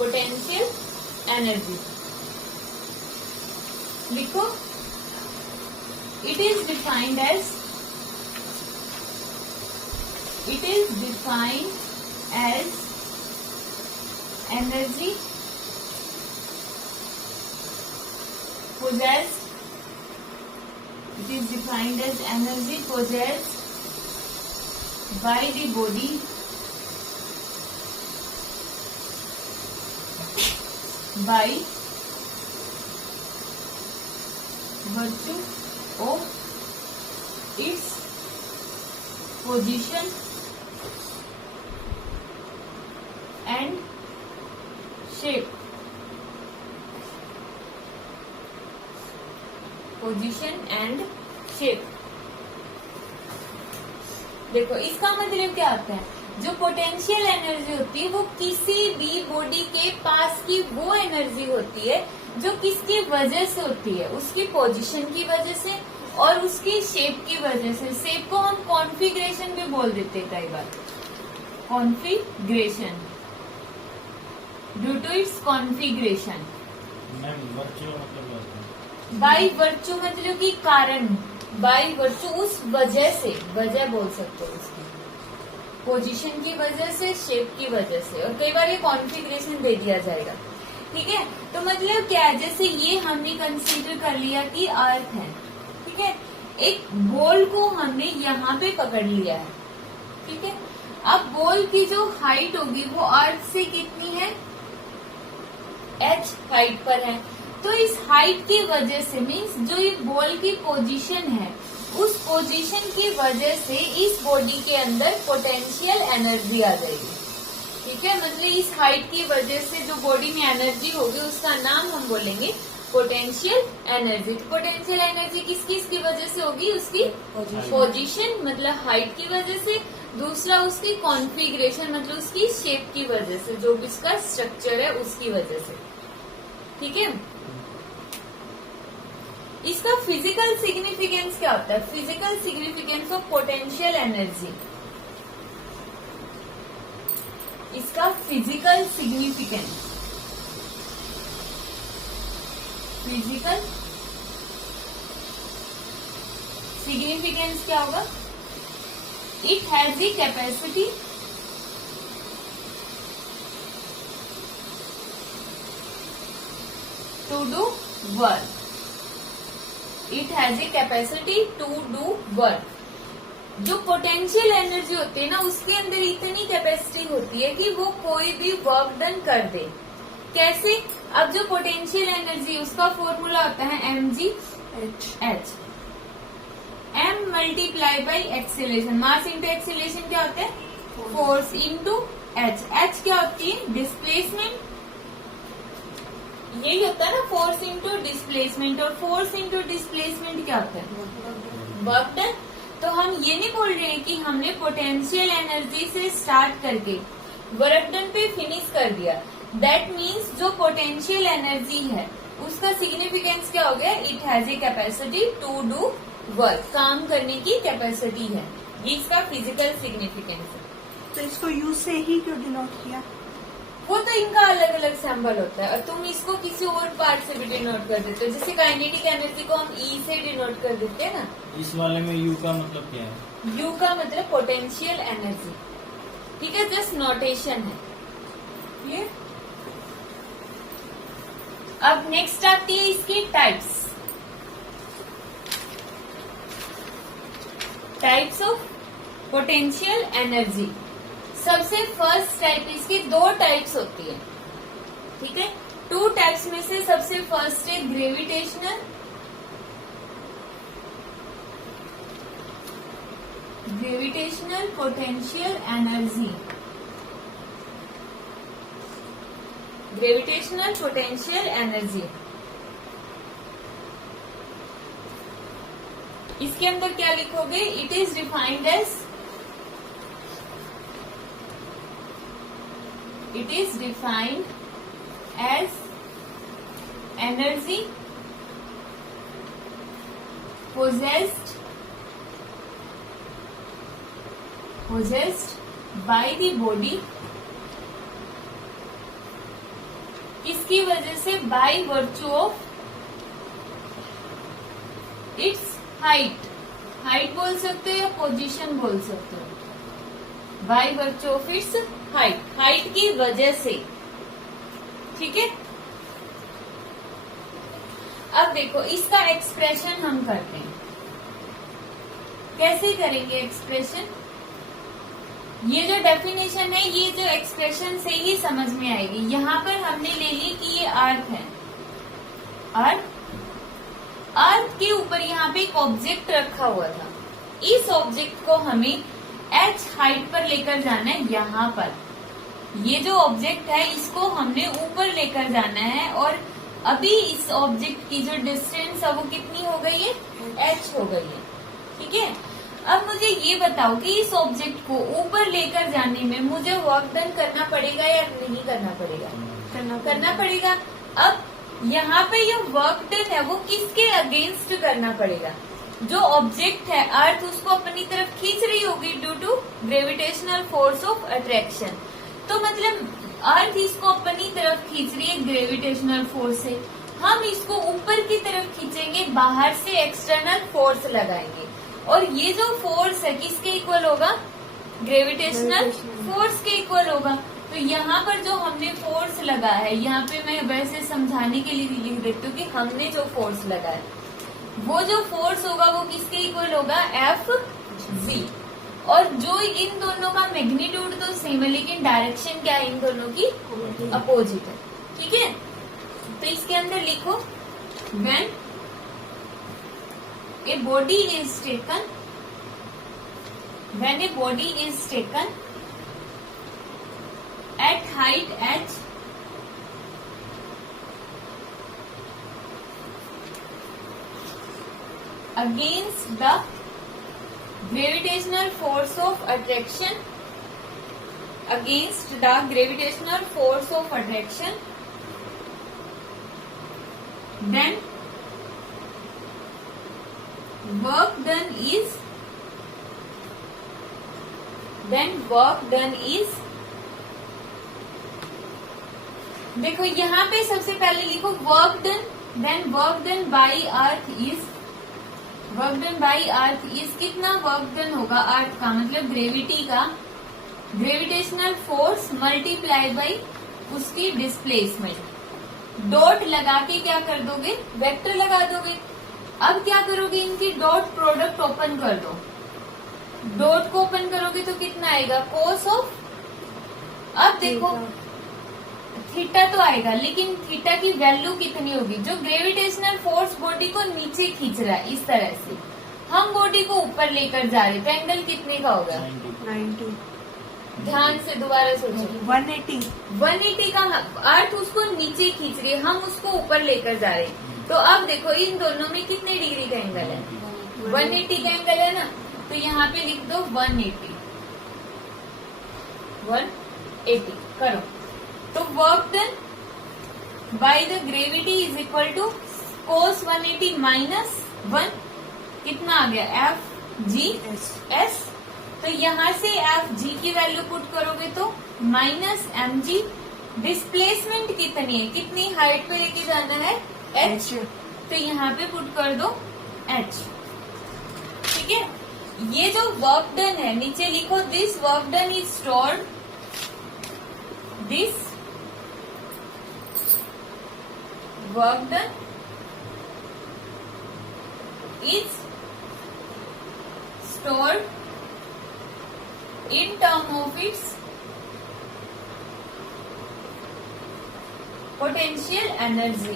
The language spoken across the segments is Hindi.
Potential energy. लिखो, it is defined as energy possessed, it is defined as energy possessed by the body by virtue of its position and shape। Position and shape. देखो इसका मतलब क्या होता है, जो पोटेंशियल एनर्जी होती है वो किसी भी बॉडी के पास की वो एनर्जी होती है जो किसकी वजह से होती है, उसकी पोजीशन की वजह से और उसकी शेप की वजह से। शेप को हम कॉन्फ़िगरेशन भी बोल देते हैं कई बार, configuration, due to its configuration. By virtue मतलब कि कारण, बाई वर्चू उस वजह से, वजह बोल सकते हो उसकी, पोजीशन की वजह से, शेप की वजह से, और कई बार ये कॉन्फ़िगरेशन दे दिया जाएगा। ठीक है, तो मतलब क्या है, जैसे ये हमने कंसीडर कर लिया कि अर्थ है। ठीक है, एक बॉल को हमने यहाँ पे पकड़ लिया है। ठीक है, अब बॉल की जो हाइट होगी वो अर्थ से कितनी है, h हाइट पर है। तो इस हाइट की वजह से मीन्स जो ये बॉल की पोजीशन है, उस पोजीशन की वजह से इस बॉडी के अंदर पोटेंशियल एनर्जी आ जाएगी। ठीक है, मतलब इस हाइट की वजह से जो बॉडी में एनर्जी होगी उसका नाम हम बोलेंगे पोटेंशियल एनर्जी। तो पोटेंशियल एनर्जी किस किस की वजह से होगी, उसकी पोजीशन मतलब हाइट की वजह से, दूसरा उसकी कॉन्फ़िगरेशन मतलब उसकी शेप की वजह से, जो भी इसका स्ट्रक्चर है उसकी वजह से। ठीक है, इसका फिजिकल सिग्निफिकेंस क्या होता है, physical significance of potential energy. इसका फिजिकल सिग्निफिकेंस, फिजिकल सिग्निफिकेंस क्या होगा, it has the capacity to do work, it has a capacity to do work. जो पोटेंशियल एनर्जी होती है ना, उसके अंदर इतनी कैपेसिटी होती है कि वो कोई भी वर्क डन कर दे। कैसे, अब जो पोटेंशियल एनर्जी उसका फॉर्मूला होता है mgh, m multiply by acceleration, mass into acceleration क्या होता है, फोर्स इंटू h। h क्या होती है, डिस्प्लेसमेंट, यही होता है ना, फोर्स इंटू डिस्प्लेसमेंट, और फोर्स इंटू डिस्प्लेसमेंट क्या होता है, वर्क डन। तो हम ये नहीं बोल रहे हैं कि हमने पोटेंशियल एनर्जी से स्टार्ट करके वर्क डन पे फिनिश कर दिया। दैट मीन्स जो पोटेंशियल एनर्जी है उसका सिग्निफिकेंस क्या हो गया, it has a capacity to do work, काम करने की कैपेसिटी है, ये इसका फिजिकल सिग्निफिकेंस है। तो इसको यू से ही क्यों डिनोट किया, वो तो इनका अलग अलग सिंबल होता है, और तुम इसको किसी और पार्ट से भी डिनोट कर देते हो, जैसे काइनेटिक एनर्जी को हम ई से डिनोट कर देते हैं ना। इस वाले में यू का मतलब क्या है, यू का मतलब पोटेंशियल एनर्जी। ठीक है, जस्ट नोटेशन है ये। अब नेक्स्ट आती है इसकी types, types of potential energy. सबसे फर्स्ट टाइप, इसकी दो टाइप्स होती है। ठीक है, टू टाइप्स में से सबसे फर्स्ट है gravitational, gravitational potential energy, gravitational potential energy. इसके अंदर क्या लिखोगे, it is defined as, it is defined as energy possessed by the body किसकी वजह से? By virtue of its height. Height बोल सकते हो या पोजीशन बोल सकते हो। By virtue of its height, height की वजह से। ठीक है, अब देखो इसका एक्सप्रेशन हम करते हैं। कैसे करेंगे एक्सप्रेशन? ये जो डेफिनेशन है, ये जो एक्सप्रेशन से ही समझ में आएगी। यहाँ पर हमने ले ली कि ये अर्थ है, अर्थ। अर्थ के ऊपर यहाँ पे एक ऑब्जेक्ट रखा हुआ था। इस ऑब्जेक्ट को हमें h हाइट पर लेकर जाना है। यहाँ पर ये जो ऑब्जेक्ट है, इसको हमने ऊपर लेकर जाना है। और अभी इस ऑब्जेक्ट की जो डिस्टेंस है वो कितनी हो गई है? h हो गई है। ठीक है, अब मुझे ये बताओ कि इस ऑब्जेक्ट को ऊपर लेकर जाने में मुझे वर्क डन करना पड़ेगा या नहीं करना पड़ेगा? करना पड़ेगा। अब यहाँ पे ये वर्क डन है वो किसके अगेंस्ट करना पड़ेगा? जो ऑब्जेक्ट है अर्थ, उसको अपनी तरफ खींच रही होगी due to gravitational force of attraction. तो मतलब अर्थ इसको अपनी तरफ खींच रही है ग्रेविटेशनल फोर्स से। हम इसको ऊपर की तरफ खींचेंगे, बाहर से एक्सटर्नल फोर्स लगाएंगे। और ये जो फोर्स है किसके इक्वल होगा? ग्रेविटेशनल फोर्स के इक्वल होगा। तो यहाँ पर जो हमने फोर्स लगा है, यहाँ पे मैं वैसे समझाने के लिए लिख देती हूँ कि हमने जो फोर्स लगा है, वो जो फोर्स होगा वो किसके इक्वल होगा? F G. और जो इन दोनों का मैग्नीट्यूड तो सेम है, लेकिन डायरेक्शन क्या है इन दोनों की? अपोजिट है। ठीक है, तो इसके अंदर लिखो when a body is taken, when a body is taken at height h against the gravitational force of attraction, against the gravitational force of attraction, then work done is देखो यहाँ पे सबसे पहले लिखो work done, then work done by earth is, work done by earth is कितना वर्क डन होगा? अर्थ का मतलब ग्रेविटी का, ग्रेविटेशनल फोर्स मल्टीप्लाई बाई उसकी डिस्प्लेसमेंट। डॉट लगा के क्या कर दोगे? वेक्टर लगा दोगे। अब क्या करोगे? इनकी डॉट प्रोडक्ट ओपन कर दो। डॉट को ओपन करोगे तो कितना आएगा? कोस ऑफ, अब देखो थीटा तो आएगा, लेकिन थीटा की वैल्यू कितनी होगी? जो ग्रेविटेशनल फोर्स बॉडी को नीचे खींच रहा है इस तरह से, हम बॉडी को ऊपर लेकर जा रहे हैं, तो एंगल कितने का होगा? 90। ध्यान से दोबारा सोचो। 180। 180 का अर्थ उसको नीचे खींच रही है, हम उसको ऊपर लेकर जा रहे हैं। तो अब देखो इन दोनों में कितने डिग्री का एंगल है? 180 का एंगल है ना, तो यहाँ पे लिख दो 180। 180 करो। तो work done by the gravity is equal to cos 180 minus 1, कितना आ गया? F G S. तो यहाँ से एफ जी की वैल्यू पुट करोगे तो माइनस एम जी। डिस्प्लेसमेंट कितनी है? कितनी हाइट पे लेके जाना है? एच। तो यहाँ पे पुट कर दो एच। ठीक है, ये जो वर्क डन है नीचे लिखो, this work done is stored, this work done is stored in term of its potential energy।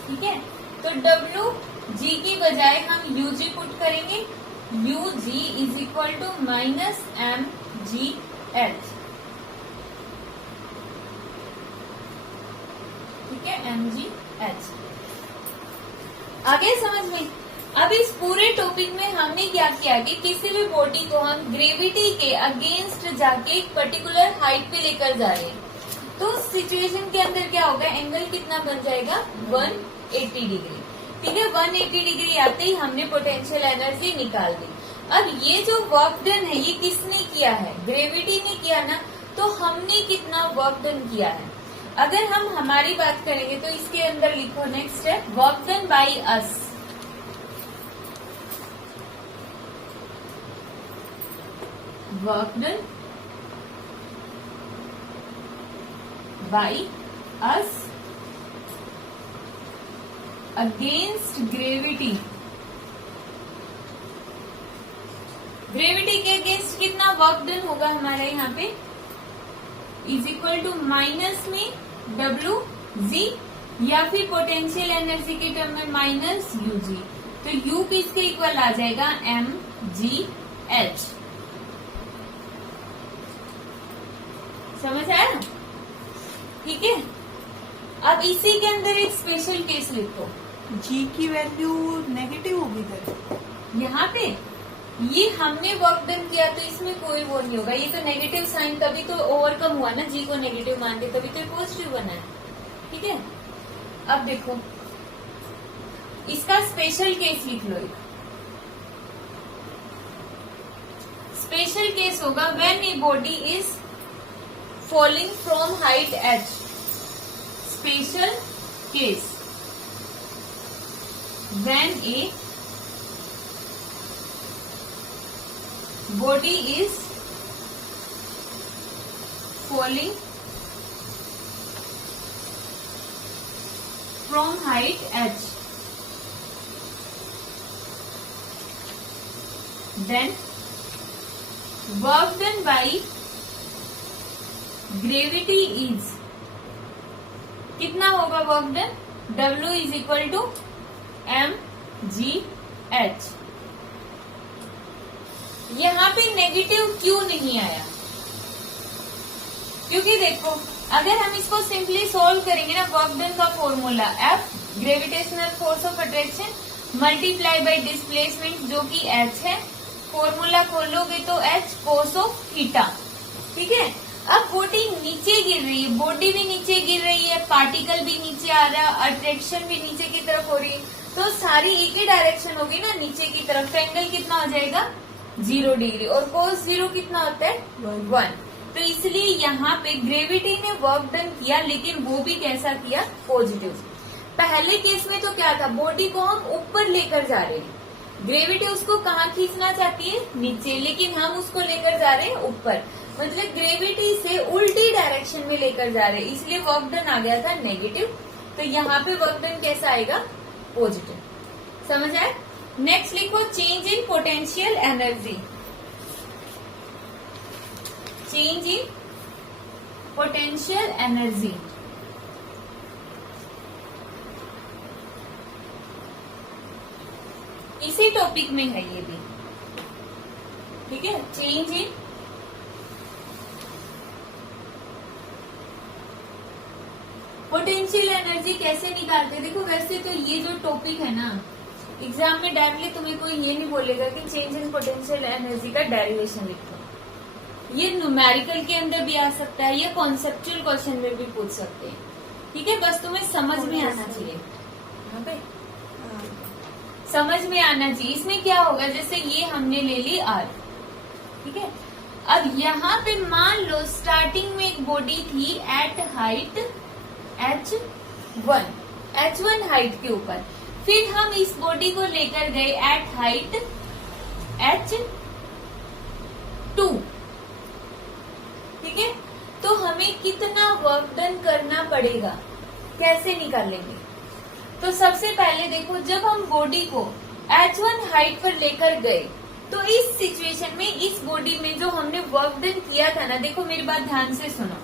ठीक है, तो W G की बजाय हम U G पुट करेंगे। U G is equal to minus M G H. ठीक है, एम जी एच। आगे समझ में? अब इस पूरे टॉपिक में हमने क्या किया कि किसी भी बॉडी को हम ग्रेविटी के अगेंस्ट जाके एक पर्टिकुलर हाइट पे लेकर जा रहे हैं, तो उस सिचुएशन के अंदर क्या होगा? एंगल कितना बन जाएगा? 180 डिग्री। ठीक है, 180 डिग्री आते ही हमने पोटेंशियल एनर्जी निकाल दी। अब ये जो वर्क डन है ये किसने किया है? ग्रेविटी ने किया ना। तो हमने कितना वर्क डन किया है। अगर हम हमारी बात करेंगे तो इसके अंदर लिखो नेक्स्ट है work done by us. Work done by us against gravity. Gravity के अगेंस्ट कितना वर्क डन होगा हमारा यहाँ पे इज इक्वल टू माइनस में डब्ल्यू जी या फिर पोटेंशियल एनर्जी के टर्म में माइनस यू जी। तो यू किसके इक्वल आ जाएगा एम जी एच। समझ आया? ठीक है। अब इसी के अंदर एक स्पेशल केस लिखो। जी की वैल्यू नेगेटिव होगी फिर यहाँ पे ये हमने वर्क डन किया तो इसमें कोई वो नहीं होगा। ये तो नेगेटिव साइन तभी तो ओवरकम हुआ ना, जी को नेगेटिव मान के तभी तो पॉजिटिव बना है। ठीक है। अब देखो इसका स्पेशल केस लिख लो। एक स्पेशल केस होगा when a body is falling from height H. Special case when A body is falling from height h, then work done by gravity is कितना होगा work done? W is equal to M G H. यहाँ पे नेगेटिव क्यों नहीं आया? क्योंकि देखो अगर हम इसको सिंपली सोल्व करेंगे ना, वर्क डन का formula F gravitational force of attraction multiply by displacement जो कि H है। फॉर्मूला खोलोगे तो H कोस ऑफ थीटा। ठीक है। अब बॉडी नीचे गिर रही है, बॉडी भी नीचे गिर रही है, पार्टिकल भी नीचे आ रहा है, अट्रैक्शन भी नीचे की तरफ हो रही है, तो सारी एक ही डायरेक्शन होगी ना नीचे की तरफ। तो एंगल कितना हो जाएगा 0 डिग्री और कोस 0 कितना होता है 1। तो इसलिए यहाँ पे ग्रेविटी ने वर्क डन किया, लेकिन वो भी कैसा किया? पॉजिटिव। पहले केस में तो क्या था, बॉडी को हम ऊपर लेकर जा रहे हैं, ग्रेविटी उसको कहाँ खींचना चाहती है? नीचे, लेकिन हम उसको लेकर जा रहे हैं ऊपर, मतलब ग्रेविटी से उल्टी डायरेक्शन में लेकर जा रहे हैं, इसलिए वर्क डन आ गया था नेगेटिव। तो यहाँ पे वर्क डन कैसा आएगा? पॉजिटिव। समझ आए? नेक्स्ट लिखो change in potential energy. Change in potential energy इसी टॉपिक में है ये भी। ठीक है। चेंज इन पोटेंशियल एनर्जी कैसे निकालते? देखो वैसे तो ये जो टॉपिक है ना, एग्जाम में डायरेक्टली तुम्हें कोई ये नहीं बोलेगा कि चेंज इन पोटेंशियल एनर्जी का डेरिवेशन लिखो। ये न्यूमेरिकल के अंदर भी आ सकता है, ये कॉन्सेप्चुअल क्वेश्चन में भी पूछ सकते हैं। ठीक है। बस तुम्हें समझ में आना चाहिए, यहाँ पे समझ में आना चाहिए। इसमें क्या होगा, जैसे ये हमने ले ली R। ठीक है। अब यहाँ पे मान लो स्टार्टिंग में एक बॉडी थी एट हाइट H1 हाइट के ऊपर, फिर हम इस बॉडी को लेकर गए एट हाइट H2। ठीक है। तो हमें कितना वर्क डन करना पड़ेगा, कैसे निकालेंगे? तो सबसे पहले देखो, जब हम बॉडी को H1 हाइट पर लेकर गए तो इस सिचुएशन में इस बॉडी में जो हमने वर्क डन किया था ना, देखो मेरी बात ध्यान से सुनो,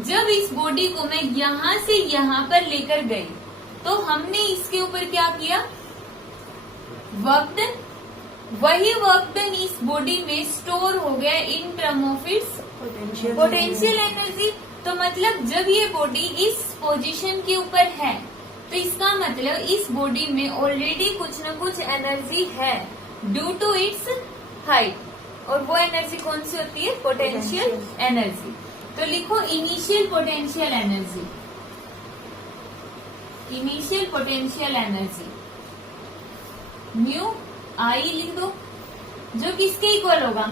जब इस बॉडी को मैं यहाँ से यहाँ पर लेकर गई तो हमने इसके ऊपर क्या किया? Work done. वही वर्क डन इस बॉडी में स्टोर हो गया in term of its potential energy. तो मतलब जब ये बॉडी इस पोजीशन के ऊपर है तो इसका मतलब इस बॉडी में ऑलरेडी कुछ न कुछ एनर्जी है ड्यू टू इट्स हाइट, और वो एनर्जी कौन सी होती है? Potential energy. तो लिखो initial potential energy. Initial potential energy mu i लिख दो, जो किसके इक्वल होगा?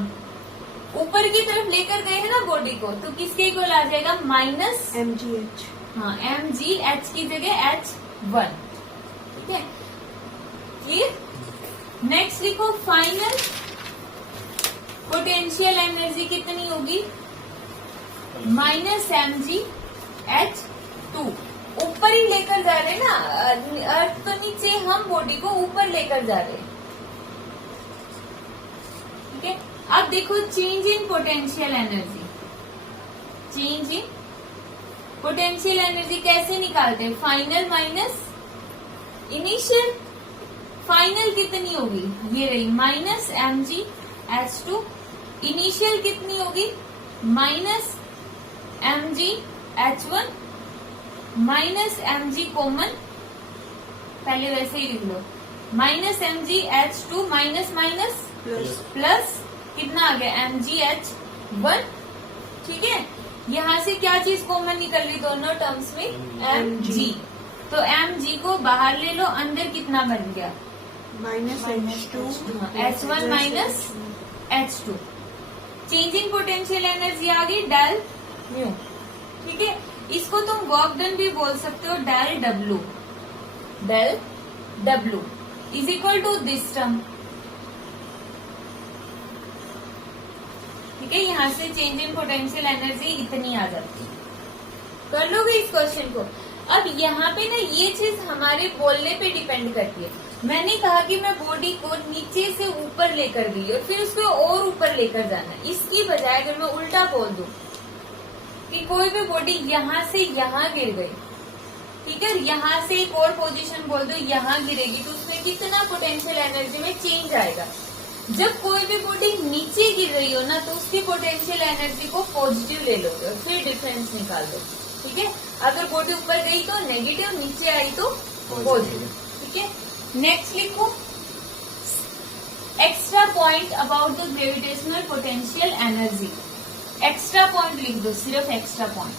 ऊपर की तरफ लेकर गए हैं ना बॉडी को, तो किसके इक्वल आ जाएगा? Minus mgh। हाँ mgh की जगह h1। ठीक है, क्लियर? नेक्स्ट लिखो फाइनल पोटेंशियल एनर्जी कितनी होगी? Minus mgh2। ऊपर ही लेकर जा रहे हैं ना, अर्थ तो नीचे, हम बॉडी को ऊपर लेकर जा रहे हैं। ठीक है, अब देखो change in potential energy. Change in potential energy कैसे निकालते हैं? Final minus initial. फाइनल कितनी होगी? ये रही माइनस mgh2। इनिशियल कितनी होगी? Minus mgh1 minus mg common, पहले वैसे ही लिख लो, minus mgh2 minus minus plus plus कितना आ गया? mgh1। ठीक है, यहाँ से क्या चीज कॉमन निकल रही दोनों टर्म्स में? mg। तो mg को बाहर ले लो, अंदर कितना बन गया? Minus h2 h1 minus h2। Change in potential energy आ गई डेल म्यू। ठीक है, इसको तुम वर्क डन भी बोल सकते हो, del W. Del W is equal to this term. ठीक है, यहाँ से चेंज इन पोटेंशियल एनर्जी इतनी आ जाती है। कर लोगे इस क्वेश्चन को? अब यहाँ पे ना ये चीज हमारे बोलने पे डिपेंड करती है। मैंने कहा कि मैं बॉडी को नीचे से ऊपर लेकर गई और फिर उसको और ऊपर लेकर जाना है। इसकी बजाय अगर मैं उल्टा बोल दूं कि कोई भी बॉडी यहाँ से यहाँ गिर गई, ठीक है, यहाँ से एक और पोजीशन बोल दो यहाँ गिरेगी, तो उसमें कितना पोटेंशियल एनर्जी में चेंज आएगा। जब कोई भी बॉडी नीचे गिर रही हो ना, तो उसकी पोटेंशियल एनर्जी को पॉजिटिव ले लोगे और फिर डिफरेंस निकाल दो। ठीक है, अगर बॉडी ऊपर गई तो नेगेटिव, नीचे आई तो पॉजिटिव। ठीक है, नेक्स्ट लिखो extra point about the gravitational potential energy. Extra point लिख दो, सिर्फ एक्स्ट्रा पॉइंट।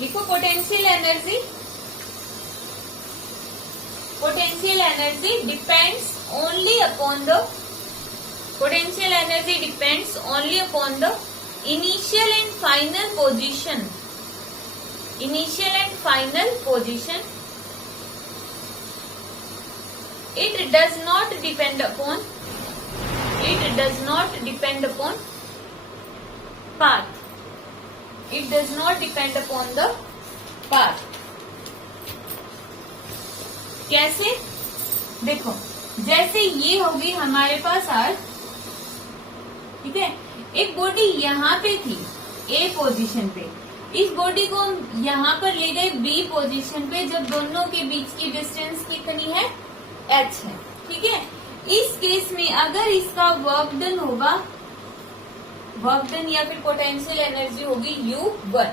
लिखो potential energy. Potential energy depends only upon the potential energy depends only upon the initial and final position. Initial and final position. It does not depend upon. It does not depend upon path. It does not depend upon the path. कैसे? देखो, जैसे ये होगी हमारे पास अर्थ, ठीक है, एक बॉडी यहाँ पे थी ए पोजीशन पे, इस बॉडी को हम यहाँ पर ले गए बी पोजीशन पे, जब दोनों के बीच की डिस्टेंस कितनी है? h है। ठीक है, इस केस में अगर इसका वर्क डन होगा, वर्क डन या फिर पोटेंशियल एनर्जी होगी U1।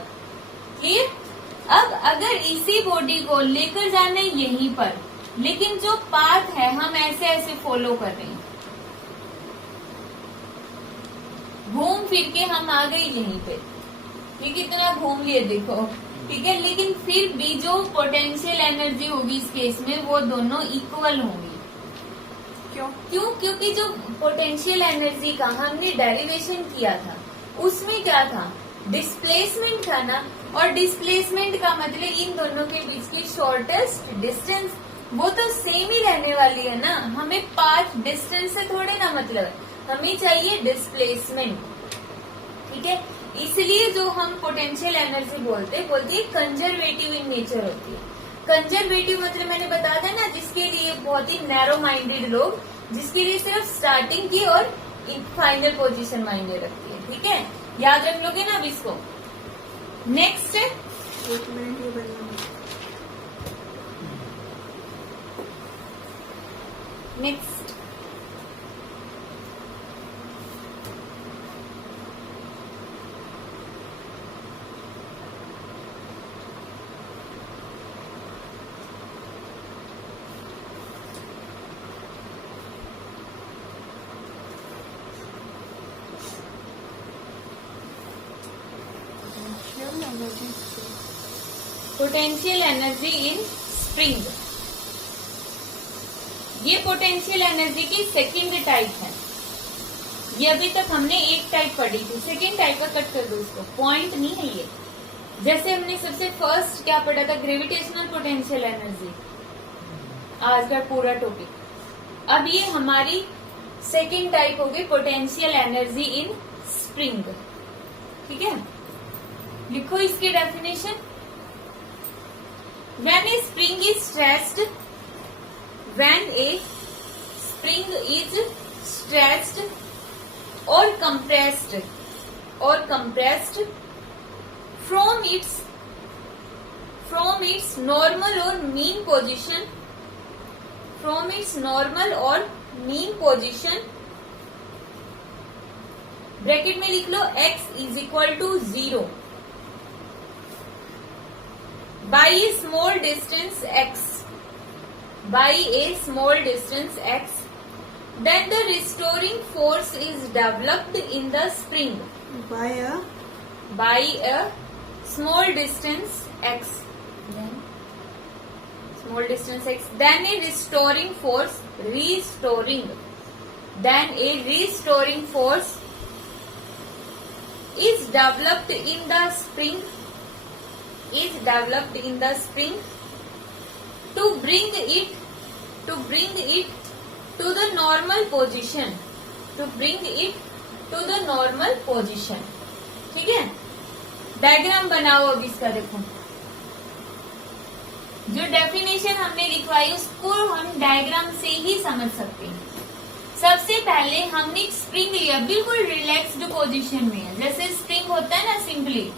क्लियर? अब अगर इसी बॉडी को लेकर जाना है यहीं पर, लेकिन जो पाथ है हम ऐसे ऐसे फॉलो कर रहे हैं, घूम फिर के हम आ गए यहीं पे, ये कितना घूम लिए देखो। ठीक है, लेकिन फिर भी जो पोटेंशियल एनर्जी होगी इस केस में वो दोनों इक्वल होंगी। क्यों? क्योंकि जो पोटेंशियल एनर्जी का हमने डेरिवेशन किया था उसमें क्या था? डिस्प्लेसमेंट था ना, और डिस्प्लेसमेंट का मतलब इन दोनों के बीच की शॉर्टेस्ट डिस्टेंस, वो तो सेम ही रहने वाली है ना। हमें पाथ डिस्टेंस से थोड़े ना मतलब है, हमें चाहिए डिस्प्लेसमेंट। ठीक है, इसलिए जो हम पोटेंशियल एनर्जी बोलते हैं कंजर्वेटिव इन नेचर होती है। कंजर्वेटिव मतलब मैंने बताया था ना, जिसके लिए बहुत ही नैरो माइंडेड लोग, जिसके लिए सिर्फ स्टार्टिंग की और फाइनल पोजीशन माइंडेड रखती है। ठीक है, याद रख लोगे ना अब इसको। नेक्स्ट है, एक मिनट ये बनना। Next potential energy in spring. ये पोटेंशियल एनर्जी की सेकंड टाइप है। ये अभी तक हमने एक टाइप पढ़ी थी, सेकंड टाइप का कट कर दो इसको, पॉइंट नहीं है ये। जैसे हमने सबसे फर्स्ट क्या पढ़ा था, ग्रेविटेशनल पोटेंशियल एनर्जी, आज का पूरा टॉपिक। अब ये हमारी सेकंड टाइप होगी पोटेंशियल एनर्जी इन स्प्रिंग। ठीक है, लिखो इसकी definition. When a spring is stressed, when a spring is stressed or compressed from its normal or mean position, bracket में लिख लो x is equal to 0 by a small distance x, then the restoring force is developed in the spring by a small distance x, then a restoring force is developed in the spring to bring it to the normal position, ठीक है। डायग्राम बनाओ अब इसका, देखो जो डेफिनेशन हमने लिखवाई उसको हम डायग्राम से ही समझ सकते हैं। सबसे पहले हमने एक स्प्रिंग लिया, बिल्कुल रिलैक्स्ड पोजीशन में है, जैसे स्प्रिंग होता है ना, सिंपली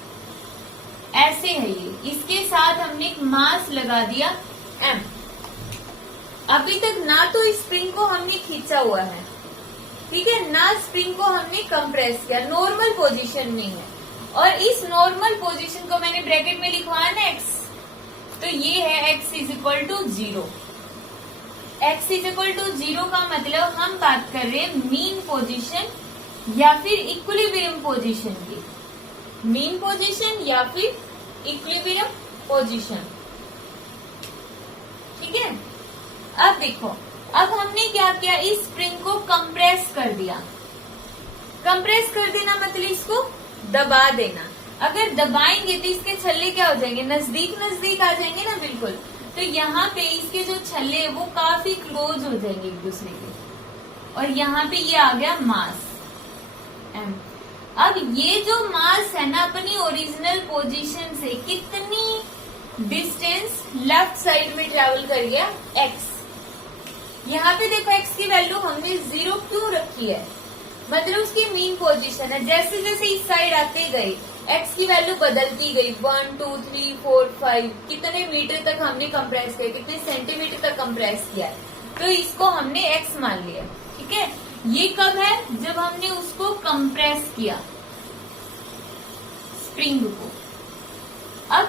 ऐसे है ये। इसके साथ हमने एक मास लगा दिया m। अभी तक ना तो इस स्प्रिंग को हमने खींचा हुआ है, ठीक है, ना स्प्रिंग को हमने कंप्रेस किया, नॉर्मल पोजीशन में है। और इस नॉर्मल पोजीशन को मैंने ब्रैकेट में लिखवाया ना x, तो ये है x is equal to 0। x is equal to 0 का मतलब हम बात कर रहे हैं मीन पोजीशन या फिर इक्विलिब्रियम पोजीशन की, मीन पोजीशन या फिर इक्विलिब्रियम पोजीशन, ठीक है। अब देखो, अब हमने क्या किया, इस स्प्रिंग को कंप्रेस कर दिया। कंप्रेस कर देना मतलब इसको दबा देना। अगर दबाएंगे तो इसके छल्ले क्या हो जाएंगे, नजदीक नजदीक आ जाएंगे ना, बिल्कुल। तो यहाँ पे इसके जो छल्ले है वो काफी क्लोज हो जाएंगे एक दूसरे के, और यहाँ पे ये आ गया मास m। अब ये जो मास है ना, अपनी ओरिजिनल पोजीशन से कितनी डिस्टेंस लेफ्ट साइड में ट्रेवल कर गया, x। यहाँ पे देखो x की वैल्यू हमने 0 क्यों रखी है, मतलब उसकी मीन पोजीशन है। जैसे जैसे इस साइड आते गए x की वैल्यू बदलती गई, 1 2 3 4 5, कितने मीटर तक हमने कंप्रेस किया, कितने सेंटीमीटर तक कंप्रेस किया, तो इसको हमने x मान लिया, ठीक है। ये कब है, जब हमने उसको कंप्रेस किया स्प्रिंग को। अब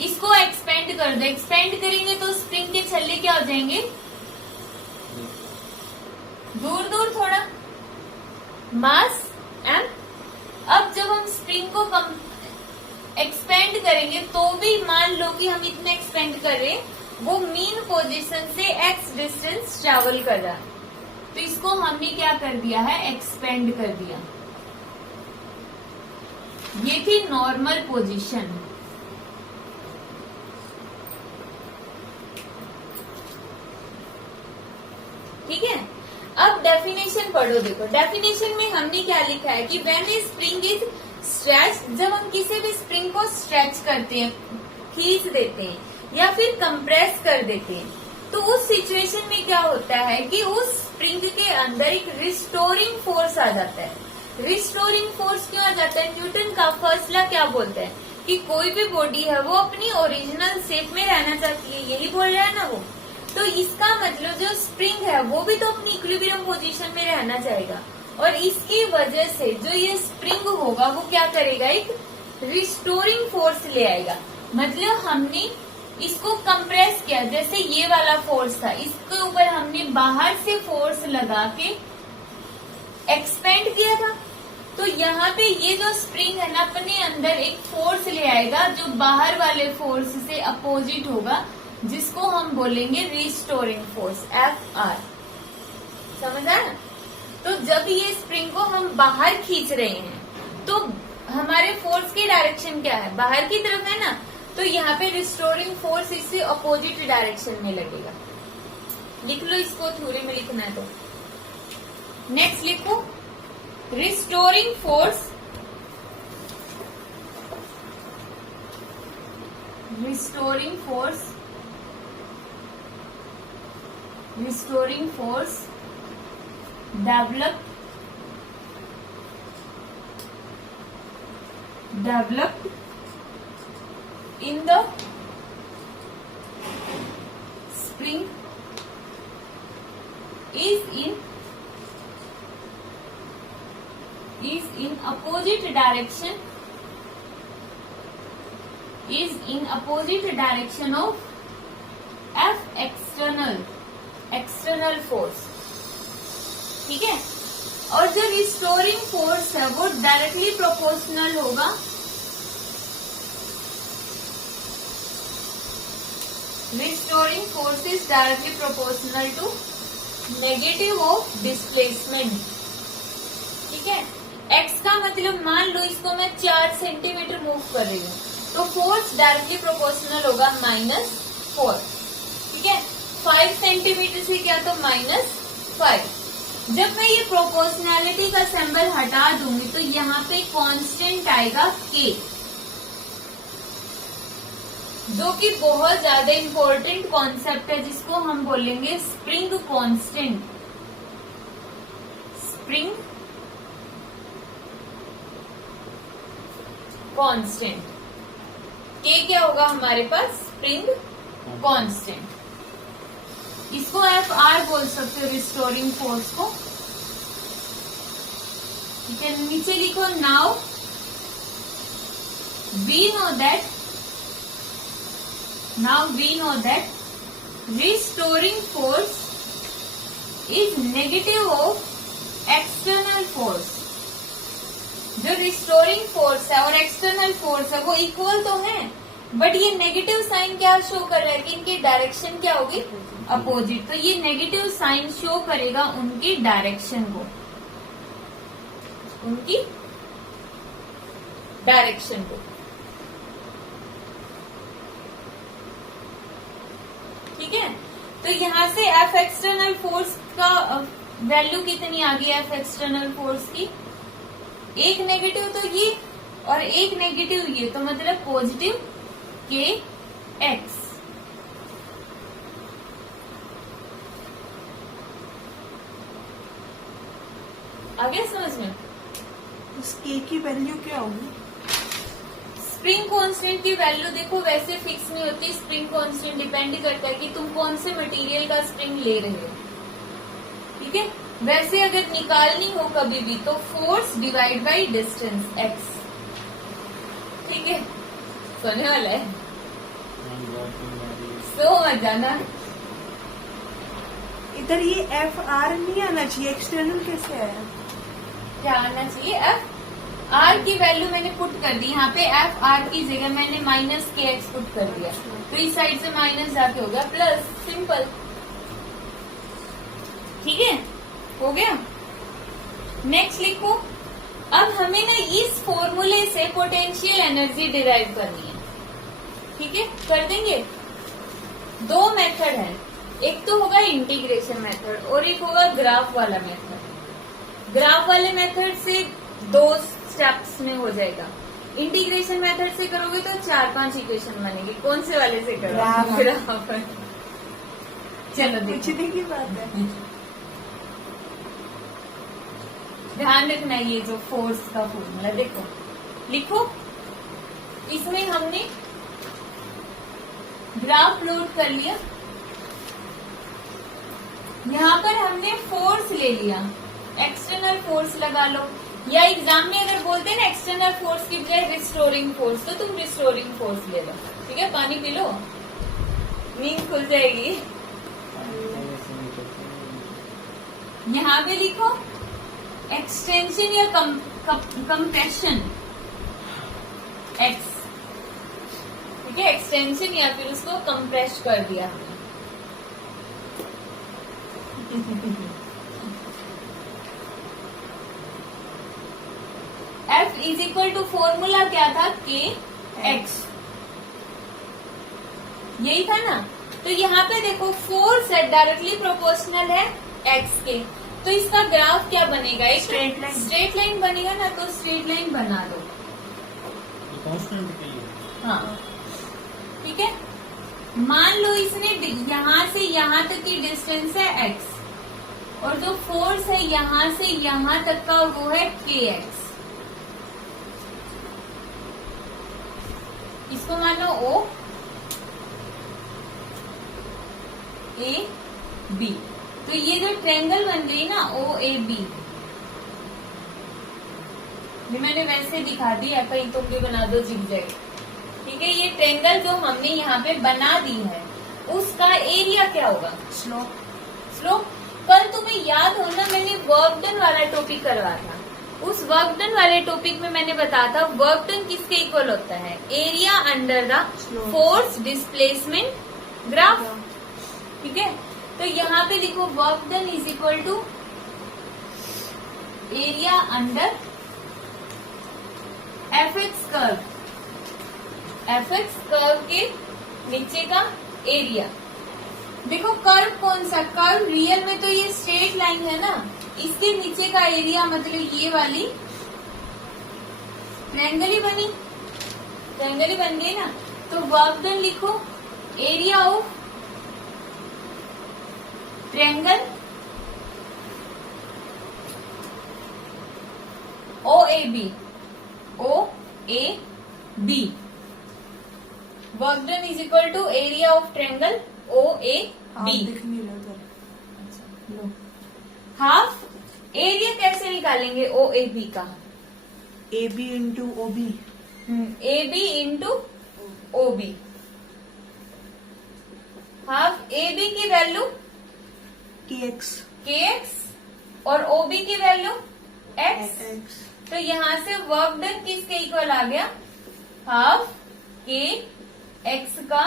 इसको एक्सपेंड कर दो, एक्सपेंड करेंगे तो स्प्रिंग के छल्ले क्या हो जाएंगे, दूर दूर थोड़ा, मास m। अब जब हम स्प्रिंग को एक्सपेंड करेंगे तो भी मान लो कि हम इतना एक्सपेंड कर रहे हैं, वो मीन पोजीशन से x डिस्टेंस ट्रेवल कर रहा है, तो इसको हमने क्या कर दिया है, एक्सपेंड कर दिया। ये थी नॉर्मल पोजीशन। ठीक है, अब डेफिनेशन पढ़ो। देखो डेफिनेशन में हमने क्या लिखा है कि when a spring is stretch, जब हम किसी भी स्प्रिंग को स्ट्रेच करते हैं, खींच देते हैं या फिर कंप्रेस कर देते हैं, तो उस सिचुएशन में क्या होता है कि उस स्प्रिंग के अंदर एक रिस्टोरिंग फोर्स आ जाता है। रिस्टोरिंग फोर्स क्यों आ जाता है, न्यूटन का फर्स्ट लॉ क्या बोलता है कि कोई भी बॉडी है वो अपनी ओरिजिनल शेप में रहना चाहती है, यही बोल रहा है ना वो। तो इसका मतलब जो स्प्रिंग है वो भी तो अपनी इक्विलिब्रियम पोजीशन में रहना चाहेगा, और इसकी वजह से जो ये स्प्रिंग होगा वो क्या करेगा, एक रिस्टोरिंग फोर्स ले आएगा। मतलब हमने इसको कंप्रेस किया, जैसे ये वाला फोर्स था, इसके ऊपर हमने बाहर से फोर्स लगा के एक्सपेंड किया था, तो यहाँ पे ये जो स्प्रिंग है ना, अपने अंदर एक फोर्स ले आएगा जो बाहर वाले फोर्स से अपोजिट होगा, जिसको हम बोलेंगे रिस्टोरिंग फोर्स, FR। समझ आया? तो जब ये स्प्रिंग को हम बाहर खींच रहे हैं तो हमारे फोर्स की डायरेक्शन क्या है, बाहर की तरफ है ना, तो यहाँ पे रिस्टोरिंग फोर्स इससे अपोजिट डायरेक्शन में लगेगा। लिख लो इसको, थ्योरी में लिखना है तो। नेक्स्ट लिखो, restoring force, restoring force, restoring force developed in the spring is in opposite direction, is in opposite direction of F external force। ठीक है, और जो रिस्टोरिंग फोर्स है वो डायरेक्टली प्रोपोर्शनल होगा restoring force is directly proportional to negative of displacement. ठीक है, एक्स का मतलब मान लो इसको मैं 4 सेंटीमीटर मूव कर रही हूँ तो फोर्स डायरेक्टली प्रोपोर्शनल होगा -4। ठीक है, 5 सेंटीमीटर से क्या तो -5। जब मैं ये प्रोपोर्शनैलिटी का सिंबल हटा दूंगी तो यहाँ पे कांस्टेंट आएगा K, जो कि बहुत ज्यादा इंपॉर्टेंट कॉन्सेप्ट है जिसको हम बोलेंगे spring constant. Spring constant K क्या होगा हमारे पास, स्प्रिंग कांस्टेंट। इसको FR बोल सकते हो, रिस्टोरिंग फोर्स को। ठीक है, नीचे लिखो, now we know that restoring force is negative of external force. जो रिस्टोरिंग फोर्स है और एक्सटर्नल फोर्स है वो इक्वल तो है, बट ये नेगेटिव साइन क्या शो कर रहा है कि इनकी डायरेक्शन क्या होगी, अपोजिट। तो ये नेगेटिव साइन शो करेगा उनकी डायरेक्शन को, उनकी डायरेक्शन को। ठीक है, तो यहाँ से F एक्सटर्नल फोर्स का वैल्यू कितनी आ गई, F एक्सटर्नल फोर्स की एक नेगेटिव तो ये और एक नेगेटिव ये, तो मतलब पॉजिटिव KX। आगे समझ में? उस K की वैल्यू क्या होगी? स्प्रिंग कांस्टेंट की वैल्यू देखो वैसे फिक्स नहीं होती, स्प्रिंग कांस्टेंट डिपेंड करता है कि तुम कौन से मटेरियल का स्प्रिंग ले रहे हो। ठीक है, वैसे अगर निकालनी हो कभी भी तो force divide by distance x। ठीक है, सोने वाला है, सो मत जाना। इधर ये FR नहीं आना चाहिए, एक्सटर्नल कैसे आया? क्या आना चाहिए, FR की वैल्यू मैंने पुट कर दी, यहाँ पे FR की जगह मैंने -KX पुट कर दिया, तो इस साइड से माइनस जाके हो गया प्लस, सिंपल। ठीक है, हो गया। नेक्स्ट लिखो, अब हमें ना इस फॉर्मूले से पोटेंशियल एनर्जी डिराइव करनी है। ठीक है, कर देंगे। 2 मेथड है, एक तो होगा इंटीग्रेशन मेथड और एक होगा ग्राफ वाला मेथड। ग्राफ वाले मेथड से 2 स्टेप्स में हो जाएगा, इंटीग्रेशन मेथड से करोगे तो 4-5 इक्वेशन बनेगी। कौन से वाले से करोगे? ग्राफ। चलो पूछने की बात है। ध्यान रखना, ये जो फोर्स का फॉर्मूला देखो, लिखो, इसमें हमने ग्राफ प्लॉट कर लिया, यहाँ पर हमने फोर्स ले लिया, एक्सटर्नल फोर्स लगा लो, या एग्जाम में अगर बोलते हैं ना एक्सटर्नल फोर्स की बजाय रिस्टोरिंग फोर्स, तो तुम रिस्टोरिंग फोर्स ले लो। ठीक है, पानी पी लो, नींद खुल जाएगी। यहाँ पे लिखो एक्सटेंशन या कंप्रेशन x। ठीक है, एक्सटेंशन या फिर उसको कंप्रेस कर दिया हमने। F is equal to formula क्या था, के एक्स, यही था ना। तो यहाँ पे देखो फोर्स डायरेक्टली प्रोपोर्शनल है एक्स के, तो इसका ग्राफ क्या बनेगा, एक स्ट्रेट लाइन बनेगा ना। तो स्ट्रेट लाइन बना दो, कांस्टेंट के लिए। हाँ ठीक है। मान लो इसने यहाँ से यहाँ तक की डिस्टेंस है एक्स, और जो फोर्स है यहाँ से यहाँ तक का वो है के एक्स। इसको मान लो ओ ए बी। तो ये जो ट्रायंगल बन गई ना ओ ए बी, ये मैंने वैसे दिखा दी है, कहीं तुम भी बना दो जिगजैग। ठीक है, ये ट्रायंगल जो हमने यहाँ पे बना दी है उसका एरिया क्या होगा, स्लोप। स्लोप। कल तुम्हें याद हो ना, मैंने वर्क डन वाला टॉपिक करवाया था। उस वर्क डन वाले टॉपिक में मैंने बताया था वर्क डन किसके इक्वल होता है, area under the force displacement graph. ठीक है, तो यहाँ पे लिखो work done is equal to area under F X curve, F X curve के नीचे का एरिया। देखो कर्व कौन सा, कर्व रियल में तो ये स्ट्रेट लाइन है ना, इसके नीचे का एरिया मतलब ये वाली ट्रायंगल ही बनी, ट्रायंगल ही बन गई ना। तो वर्क डन लिखो area of triangle O A B, O A B. Work done is equal to area of triangle O A B. दिख नहीं रहा उधर। लो, हाफ एरिया कैसे निकालेंगे ओ ए बी का, A B into O B. A B into O B. Half A B की value K X, K X, और ओ बी की वैल्यू एक्स। एक्स। तो यहाँ से वर्क डन किसके इक्वल आ गया, हाफ के एक्स का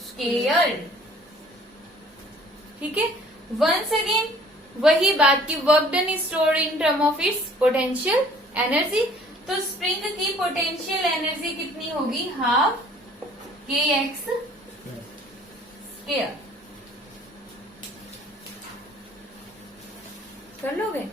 स्क्वायर। ठीक है, वंस अगेन वही बात की work done is stored in term of its potential energy. तो स्प्रिंग की पोटेंशियल एनर्जी कितनी होगी, हाफ के एक्स स्क्वायर। कर लोगे।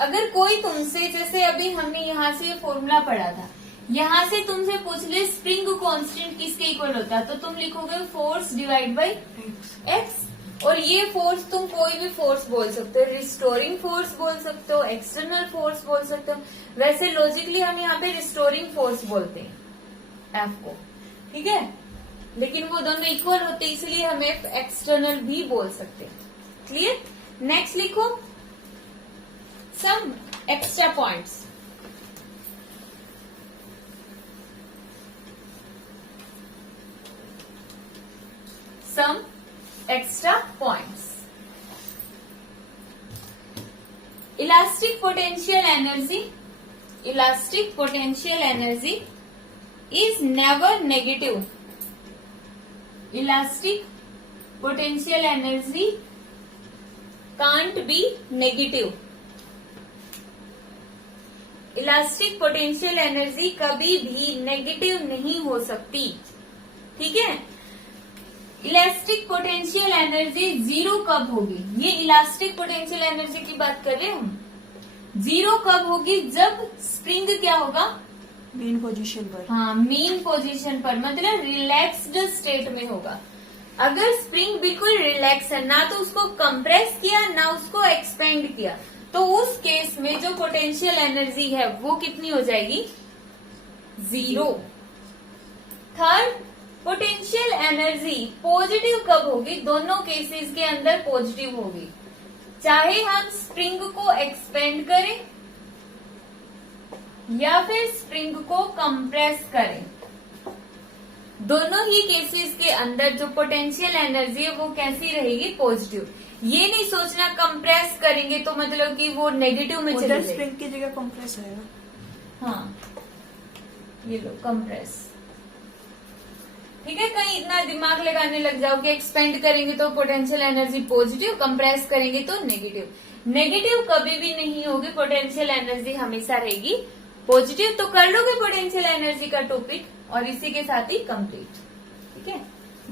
अगर कोई तुमसे, जैसे अभी हमने यहाँ से ये फॉर्मूला पढ़ा था, यहाँ से तुमसे पूछ ले स्प्रिंग कांस्टेंट किसके इक्वल होता है, तो तुम लिखोगे फोर्स डिवाइड बाई एक्स। और ये फोर्स तुम कोई भी फोर्स बोल सकते हो, रिस्टोरिंग फोर्स बोल सकते हो, एक्सटर्नल फोर्स बोल सकते हो। वैसे लॉजिकली हम यहाँ पे रिस्टोरिंग फोर्स बोलते हैं एफ को, ठीक है, लेकिन वो दोनों इक्वल होते हैं इसलिए हम एफ एक्सटर्नल भी बोल सकते हैं। क्लियर। नेक्स्ट लिखो some extra points. Some extra points. Elastic potential energy. Elastic potential energy is never negative. Elastic potential energy can't be negative. Elastic potential energy कभी भी नेगेटिव नहीं हो सकती। ठीक है। इलास्टिक पोटेंशियल एनर्जी जीरो कब होगी, ये इलास्टिक पोटेंशियल एनर्जी की बात कर रहे हैं हम। जीरो कब होगी, जब स्प्रिंग क्या होगा, मेन पोजीशन पर। हाँ, मेन पोजीशन पर, मतलब रिलैक्स्ड स्टेट में होगा। अगर स्प्रिंग बिल्कुल रिलैक्स है, ना तो उसको कंप्रेस किया ना उसको एक्सपेंड किया, तो उस केस में जो पोटेंशियल एनर्जी है वो कितनी हो जाएगी, zero. Third, potential energy positive कब होगी, दोनों केसेस के अंदर पॉजिटिव होगी, चाहे हम स्प्रिंग को एक्सपेंड करें या फिर स्प्रिंग को कंप्रेस करें। दोनों ही केसेस के अंदर जो पोटेंशियल एनर्जी है वो कैसी रहेगी, पॉजिटिव। ये नहीं सोचना कंप्रेस करेंगे तो मतलब कि वो नेगेटिव में चले जाएगी। स्प्रिंग की जगह कंप्रेस आएगा। हाँ, ये लो कंप्रेस, ठीक है, कहीं इतना दिमाग लगाने लग जाओ कि एक्सपेंड करेंगे तो पोटेंशियल एनर्जी पॉजिटिव, कंप्रेस करेंगे तो नेगेटिव। नेगेटिव कभी भी नहीं होगी, पोटेंशियल एनर्जी हमेशा रहेगी पॉजिटिव। तो कर लोगे पोटेंशियल एनर्जी का टॉपिक, और इसी के साथ ही कंप्लीट। ठीक है।